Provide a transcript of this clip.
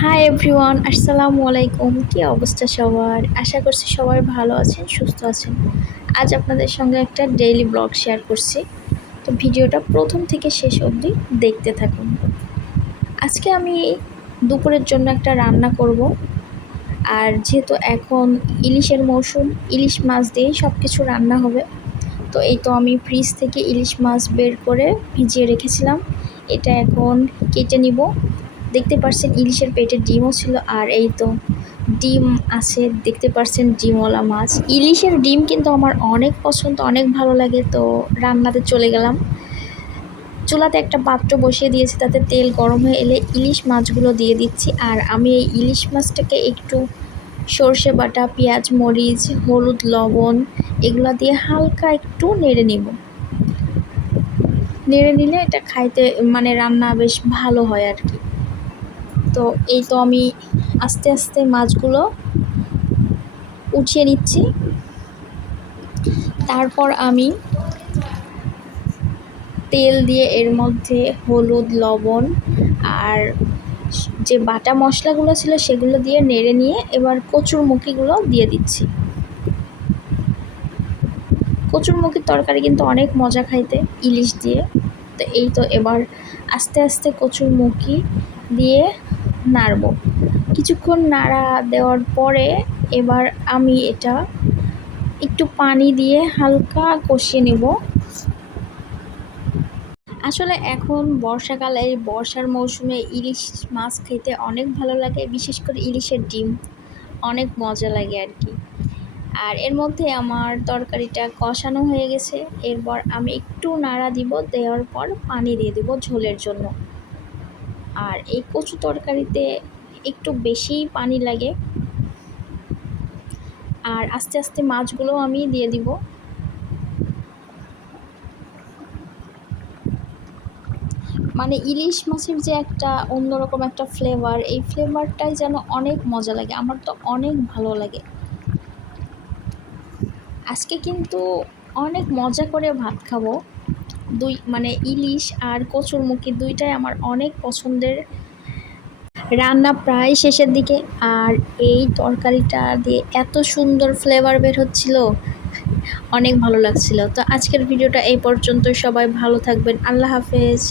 Hi everyone আসসালামু আলাইকুম কি অবস্থা সবার? আশা করছি সবাই ভালো আছেন, সুস্থ আছেন। আজ আপনাদের সঙ্গে একটা ডেইলি ব্লগ শেয়ার করছি। তো ভিডিওটা প্রথম থেকে শেষ অবধি দেখতে থাকুন। আজকে আমি দুপুরের জন্য একটা রান্না করব। আর যেহেতু এখন ইলিশের মৌসুম, ইলিশ মাছ দিয়েই সব কিছু রান্না হবে। তো এই তো আমি ফ্রিজ থেকে ইলিশ মাছ বের করে ভিজিয়ে রেখেছিলাম। এটা এখন কেটে নিব। দেখতে পারছেন ইলিশের পেটে ডিমও ছিল আর এই তো ডিম আছে, দেখতে পারছেন ডিমওয়ালা মাছ। ইলিশের ডিম কিন্তু আমার অনেক পছন্দ, অনেক ভালো লাগে। তো রান্নাতে চলে গেলাম। চুলাতে একটা পাত্র বসিয়ে দিয়েছি, তাতে তেল গরম হয়ে এলে ইলিশ মাছগুলো দিয়ে দিচ্ছি। আর আমি এই ইলিশ মাছটাকে একটু সর্ষে বাটা, পেঁয়াজ, মরিচ, হলুদ, লবণ এগুলো দিয়ে হালকা একটু নেড়ে নিব। নেড়ে নিলে এটা খাইতে মানে রান্না বেশ ভালো হয় আর কি। তো এই তো আমি আস্তে আস্তে মাছগুলো উঠিয়ে নিচ্ছি। তারপর আমি তেল দিয়ে এর মধ্যে হলুদ, লবণ আর যে বাটা মশলাগুলো ছিল সেগুলো দিয়ে নেড়ে নিয়ে এবার কচুর মুখিগুলো দিয়ে দিচ্ছি। কচুর মুখির তরকারি কিন্তু অনেক মজা খাইতে, ইলিশ দিয়ে। তো এই তো এবার আস্তে আস্তে কচুর মুখি দিয়ে নাড়ব। কিছুক্ষণ নাড়া দেওয়ার পরে এবার আমি এটা একটু পানি দিয়ে হালকা কষিয়ে নেব। আসলে এখন বর্ষাকালে এই বর্ষার মৌসুমে ইলিশ মাছ খেতে অনেক ভালো লাগে, বিশেষ করে ইলিশের ডিম। অনেক মজা লাগে আর কি। আর এর মধ্যে আমার তরকারিটা কষানো হয়ে গেছে। এরপর আমি একটু নাড়া দিব, দেওয়ার পর পানি দিয়ে দেবো ঝোলের জন্য। আর এই কচু তরকারিতে একটু বেশিই পানি লাগে। আর আস্তে আস্তে মাছগুলো আমি দিয়ে দিব। মানে ইলিশ মাছের যে একটা অন্যরকম একটা ফ্লেভার এই ফ্লেভারটাই যেন অনেক মজা লাগে। আমার তো অনেক ভালো লাগে। আজকে কিন্তু অনেক মজা করে ভাত খাব। দুই মানে ইলিশ আর কচুরমুখী দুইটাই আমার অনেক পছন্দের রান্না প্রায় শেষের দিকে। আর এই তরকারিটা দিয়ে এত সুন্দর ফ্লেভার বের হচ্ছিল, অনেক ভালো লাগছিল। তো আজকের ভিডিওটা এই পর্যন্ত সবাই ভালো থাকবেন। আল্লাহ হাফেজ।